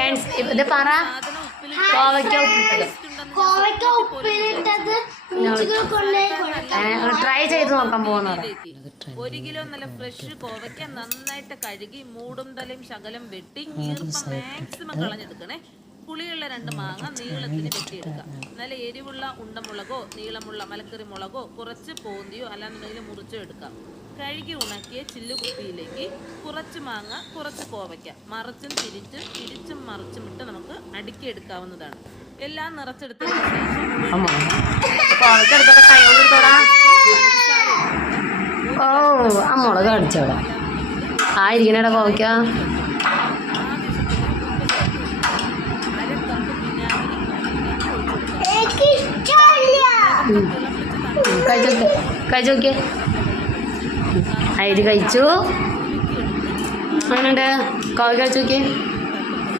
Friends ഇത് പറ. കോവയ്ക്ക ഉപ്പിലിട്ടത് ട്രൈ ചെയ്ത് നോക്കാൻ പോകുന്നത്. 1 കിലോ നല്ല ഫ്രഷ് കോവയ്ക്ക നന്നായിട്ട് കഴുകി മൂടും തലയും ശകലം വെട്ടി ഈർപ്പം മാക്സിമം കളഞ്ഞെടുക്കണേ. പുളിയുള്ള 2 മാങ്ങ നീളത്തിന് വെട്ടിയെടുക്കാം. നല്ല എരിവുള്ള ഉണ്ടമുളകോ നീളമുള്ള മലക്കറി മുളകോ കുറച്ച് പോന്തിയോ അല്ലാന്നുണ്ടെങ്കിൽ മുറിച്ചോ എടുക്കാം. കഴുകി ഉണക്കിയ ചില്ലുകുപ്പിയിലേക്ക് കുറച്ച് മാങ്ങ കുറച്ച് കോവയ്ക്ക മറിച്ചും തിരിച്ചും മറിച്ചും ഇട്ട് നമുക്ക് അടുക്കിയെടുക്കാവുന്നതാണ്. എല്ലാം നിറച്ചെടുത്തതിന് ഓ ആ മുളക് അടിച്ചോടാ ആയിരിക്കണേടാ കോവയ്ക്ക. കഴിച്ചു നോക്കിയേ. അരി കഴിച്ചു. അങ്ങനെയുണ്ട് കോവയ്ക്ക കഴിച്ചു നോക്കിയേ.